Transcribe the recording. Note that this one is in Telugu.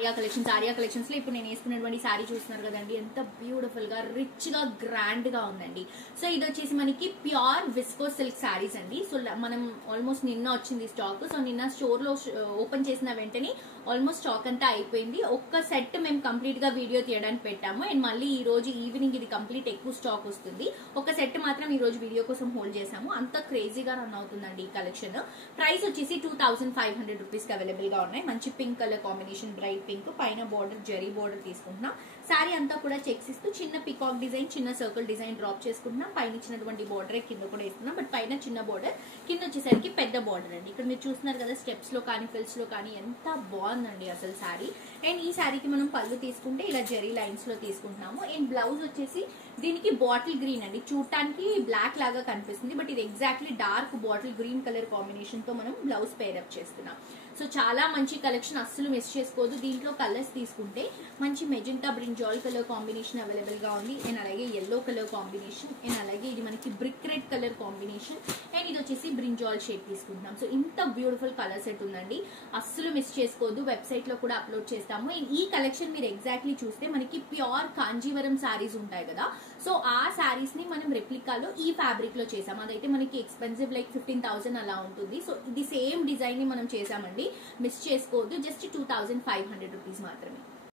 ఆర్యా కలెక్షన్స్ లో ఇప్పుడు నేను వేసుకున్నటువంటి సారీ చూస్తున్నారు కదండి, ఎంత బ్యూటిఫుల్ గా రిచ్ గా గ్రాండ్ గా ఉందండి. సో ఇది వచ్చేసి మనకి ప్యూర్ విస్కో సిల్క్ సారీస్ అండి. సో మనం ఆల్మోస్ట్ నిన్న వచ్చింది స్టాక్. సో నిన్న స్టోర్ లో ఓపెన్ చేసిన వెంటనే ఆల్మోస్ట్ స్టాక్ అంతా అయిపోయింది. ఒక్క సెట్ మేము కంప్లీట్ గా వీడియో తీయడానికి పెట్టాము. అండ్ మళ్ళీ ఈ రోజు ఈవినింగ్ ఇది కంప్లీట్ ఎక్కువ స్టాక్ వస్తుంది. ఒక సెట్ మాత్రం ఈ రోజు వీడియో కోసం హోల్డ్ చేసాము. అంత క్రేజీగా రన్ అవుతుందండి ఈ కలెక్షన్. ప్రైస్ వచ్చేసి 2500 రూపీస్ కి అవైలబుల్ గా ఉన్నాయి. మంచి pink colour combination, bright pink, పైన బోర్డర్ జరీ బోర్డర్ తీసుకుంటున్నాం. సారీ అంతా కూడా చెక్స్ ఇస్తూ చిన్న పికాక్ డిజైన్, చిన్న సర్కిల్ డిజైన్ డ్రాప్ చేసుకుంటున్నాం. పైన ఇచ్చినటువంటి బోర్డర్ కింద కూడా ఇస్తున్నాం. బట్ పైన చిన్న బోర్డర్, కింద వచ్చేసరికి పెద్ద బోర్డర్ అండి. ఇక్కడ మీరు చూస్తున్నారు కదా, స్టెప్స్ లో కానీ ఫిల్స్ లో కానీ ఎంత బాగుందండి అసలు సారీ. అండ్ ఈ సారీకి మనం పళ్ళు తీసుకుంటే ఇలా జరీ లైన్స్ లో తీసుకుంటున్నాము. అండ్ బ్లౌజ్ వచ్చేసి దీనికి బాటిల్ గ్రీన్ అండి. చూడటానికి బ్లాక్ లాగా కనిపిస్తుంది, బట్ ఇది exactly dark bottle green colour combination తో మనం బ్లౌజ్ పేరప్ చేస్తున్నాం. సో చాలా మంచి కలెక్షన్, అస్సలు మిస్ చేసుకోవద్దు. దీంట్లో కలర్స్ తీసుకుంటే మంచి magenta brinjal colour combination available గా ఉంది. అండ్ అలాగే ఎల్లో కలర్ కాంబినేషన్, అండ్ అలాగే ఇది మనకి brick red colour combination, and ఇది వచ్చేసి బ్రింజాల్ షేడ్ తీసుకుంటున్నాం. సో ఇంత బ్యూటిఫుల్ కలర్ సెట్ ఉందండి, అస్సలు మిస్ చేసుకోవద్దు. వెబ్సైట్ లో కూడా అప్లోడ్ చేస్తాము. అండ్ ఈ కలెక్షన్ మీరు ఎగ్జాక్ట్లీ చూస్తే మనకి ప్యూర్ కాంజీవరం సారీస్ ఉంటాయి కదా, సో ఆ సారీస్ ని మనం రెప్లికాలో ఈ ఫ్యాబ్రిక్ లో చేసాం. అదైతే మనకి ఎక్స్పెన్సివ్ లైక్ 15,000 అలా ఉంటుంది. సో ఇది సేమ్ డిజైన్ ని మనం చేసామండి, మిస్ చేసుకోవద్దు. జస్ట్ 2500 రూపీస్ మాత్రమే.